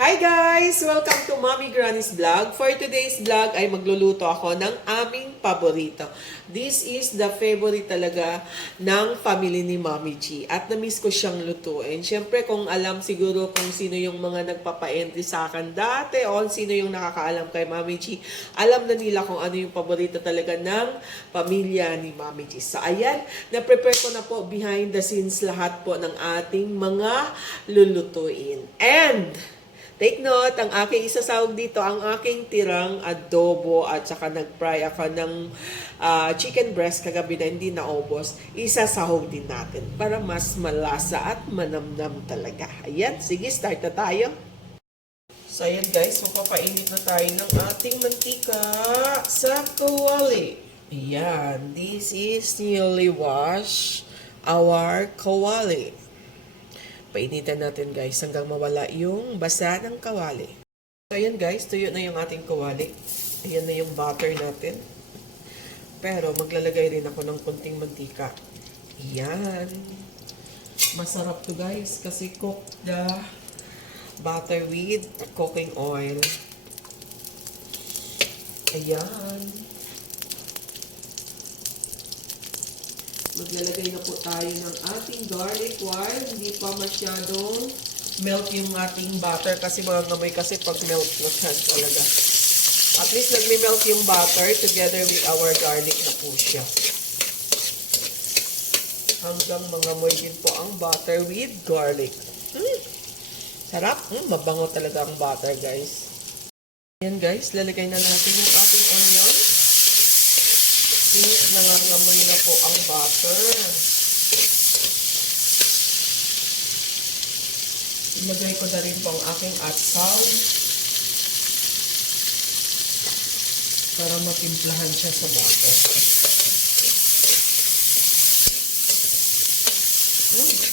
Hi guys! Welcome to Mommy Granny's Vlog. For today's vlog ay magluluto ako ng aming paborito. This is the favorite talaga ng family ni Mommy G. At na-miss ko siyang lutuin. Siyempre kung alam siguro kung sino yung mga nagpapa-entry sa akin dati o sino yung nakakaalam kay Mommy G, alam na nila kung ano yung paborito talaga ng pamilya ni Mommy G. So ayan, na-prepare ko na po behind the scenes lahat po ng ating mga lulutuin. And take note, ang aking isasahog dito, ang aking tirang adobo at saka nag-fry ako ng chicken breast kagabi na hindi naubos. Isasahog din natin para mas malasa at manamnam talaga. Ayan, sige, start na tayo. So ayan guys, mapapainit na tayo ng ating mantika sa kawali. Ayan, this is newly washed our kawali. Painitan natin guys hanggang mawala yung basa ng kawali. So ayan guys, tuyo na yung ating kawali. Ayan na yung butter natin. Pero maglalagay rin ako ng konting mantika. Ayan. Masarap to guys kasi cooked the butter with cooking oil. Ayan. Maglalagay na po tayo ng ating garlic while hindi pa masyadong melt yung ating butter kasi mga ngamoy kasi pag melt na talaga. At least nagme-melt yung butter together with our garlic na po siya. Hanggang mangamoy din po ang butter with garlic. Sarap. Mabango talaga ang butter guys. Ayan guys, lalagay na natin yung ating onion. Since nangangamoy na po ang butter. Ilagay ko na rin po ang aking atsal para matimplahan siya sa butter.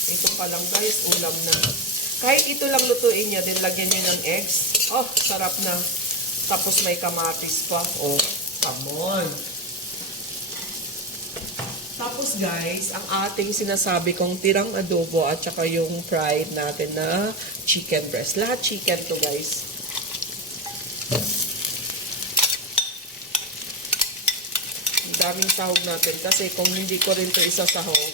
Ito pa lang guys, ulam na. Kahit ito lang lutuin niya, din lagyan niyo ng eggs. Oh, sarap na. Tapos may kamatis pa. Oh, come on. Tapos guys, ang ating sinasabi kong tirang adobo at saka yung fried natin na chicken breast. Lahat chicken to guys. Ang daming sahog natin kasi kung hindi ko rin to isasahog,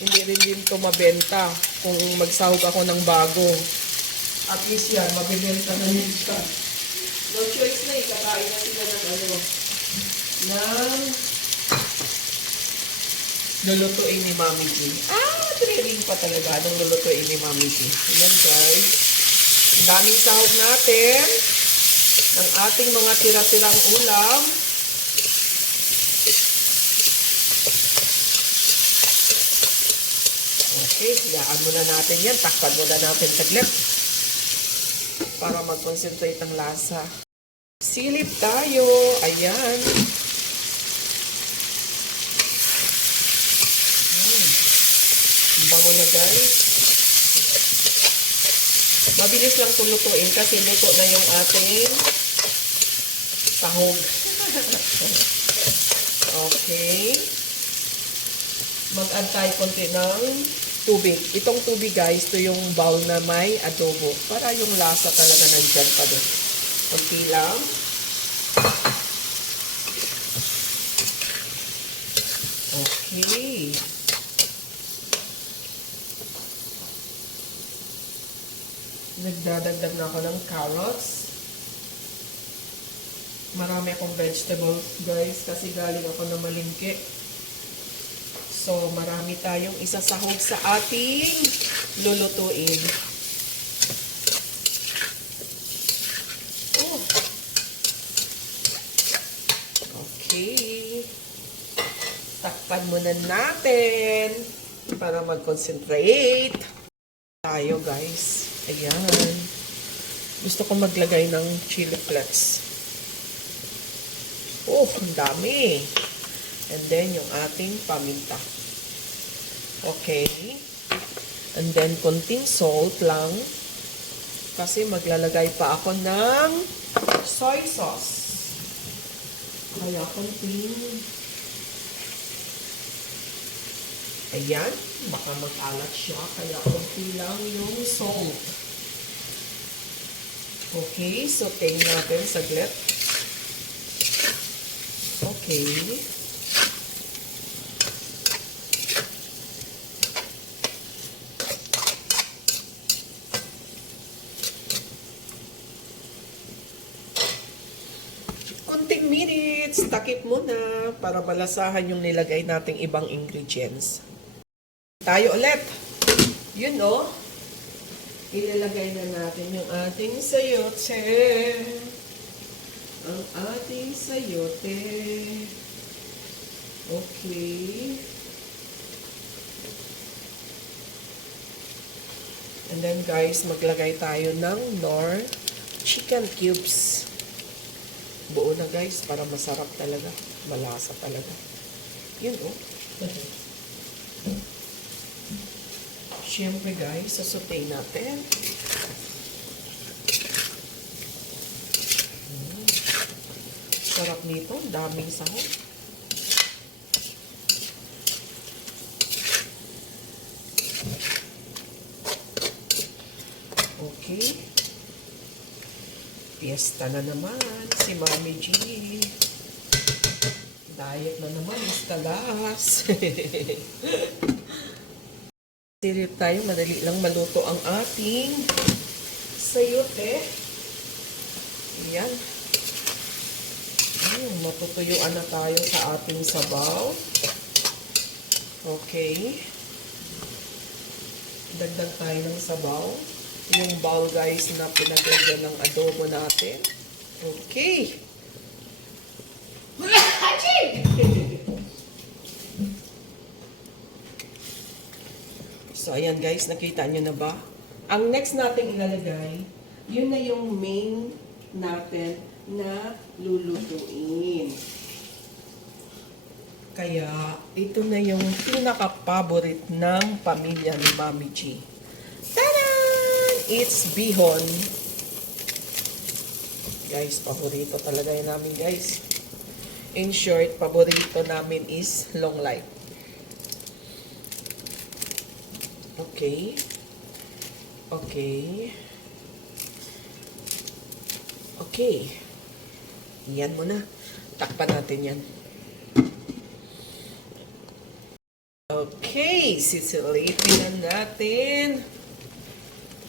hindi rin din to mabenta kung magsahog ako ng bago. At least yan, mabibenta na yun siya. No choice na kakain na sila ng lulutuin ni Mommy G. Thrilling pa talaga nung lulutuin ni Mommy G. Ayan guys. Ang daming sahog natin ng ating mga tira-tirang ulam. Okay, siyaan muna natin yan. Takpan muna natin saglit para mag-concentrate ang lasa. Silip tayo. Ayan. Bango na guys. Mabilis lang ito lutuin kasi luto na yung ating sahog. Okay. Mag-add tayo konti ng tubig. Itong tubig guys, ito yung bowl na may adobo. Para yung lasa talaga nandyan pa doon. Konti lang. Okay. Nagdadagdag na ako ng carrots. Marami akong vegetables guys kasi galing ako na malingki. So marami tayong isasahog sa ating lulutuin. Oh. Okay. Takpan muna natin para mag-concentrate tayo guys. Ayan. Gusto ko maglagay ng chili flakes. Oh, ang dami. And then, yung ating paminta. Okay. And then, konting salt lang. Kasi maglalagay pa ako ng soy sauce. Kaya konting. Ayan. Baka mag-alat siya. Kaya konti lang yung salt. Okay, sautein natin saglit. Okay. Kunting minutes, takip muna para malasahan yung nilagay nating ibang ingredients. Tayo ulit. Yun o. Ilalagay na natin yung ating sayote. Ang ating sayote. Okay. And then guys, maglagay tayo ng Knorr chicken cubes. Buo na guys, para masarap talaga. Malasa talaga. Yun o. Siyempre guys, sasutay natin. Sarap nito, daming sahog. Okay. Fiesta na naman si Mami G. Diet na naman, istalas. Silip tayo, madali lang maluto ang ating sayote. Ayan. Matutuyuan na tayo sa ating sabaw. Okay. Dagdag tayo ng sabaw. Yung bowl guys na pinaglagyan ng adobo natin. Okay. So, ayan guys, nakita nyo na ba? Ang next natin ilalagay, yun na yung main natin na lulutuin. Kaya, ito na yung pinaka-paborit ng pamilya ni Mami G. Taran! It's bihon. Guys, paborito talaga yun namin guys. In short, paborito namin is long life. Okay. Okay. Okay. Yan muna. Takpan natin yan. Okay. Sisilipin na natin.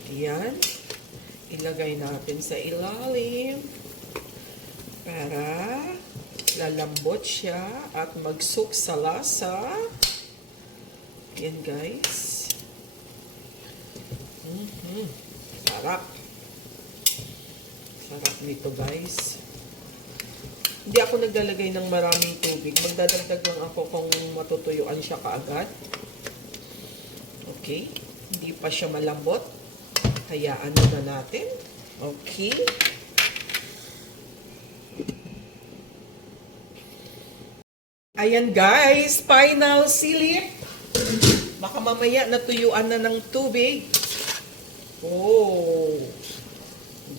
Yan. Ilagay natin sa ilalim. Para lalambot siya at mag-soak sa lasa. Yan guys. Sarap. Sarap nito guys. Hindi ako naglalagay ng maraming tubig. Magdadagdag lang ako kung matutuyuan siya kaagad. Okay. Hindi pa siya malambot. Hayaan na natin. Okay. Ayan guys. Final silip. Baka mamaya natuyuan na ng tubig. Oh,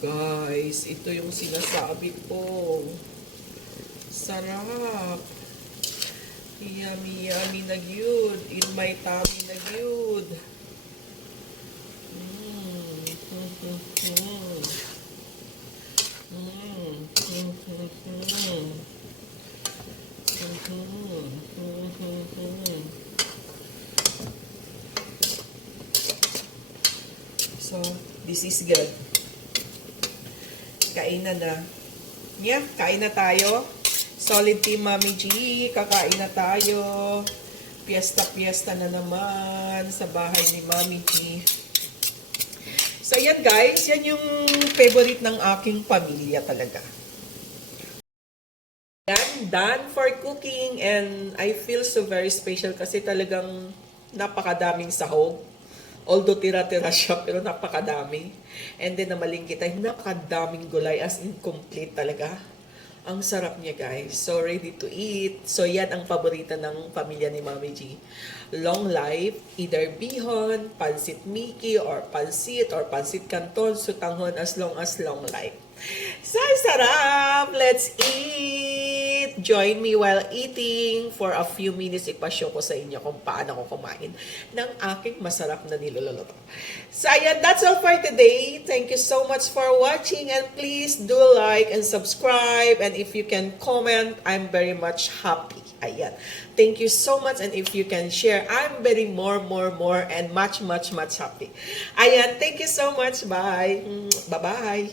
guys, ito yung sinasabi ko. Sarap. Yummy, yummy na gyud. In my tummy na gyud. So, this is good. Kainan na. Yeah, kain na tayo. Solid Team Mami G, kakain na tayo. Fiesta-fiesta na naman sa bahay ni Mami G. So, yan guys. Yan yung favorite ng aking pamilya talaga. Yan, done for cooking. And I feel so very special kasi talagang napakadaming sahog. Although tira-tira siya, pero napakadami. And then namaling kita, napakadaming gulay as in complete talaga. Ang sarap niya guys. So ready to eat. So yan ang paborito ng pamilya ni Mami G. Long life, either bihon, pansit Mickey, or pansit canton, sutanghon as long life. So sarap! Let's eat! join me while eating for a few minutes. Ipashow ko sa inyo kung paano ko kumain ng aking masarap na niluluto. So ayan, that's all for today. Thank you so much for watching and please do like and subscribe, and if you can comment, I'm very much happy. Ayan. Thank you so much, and if you can share, I'm very more and much happy. Ayan, thank you so much. Bye. Bye-bye.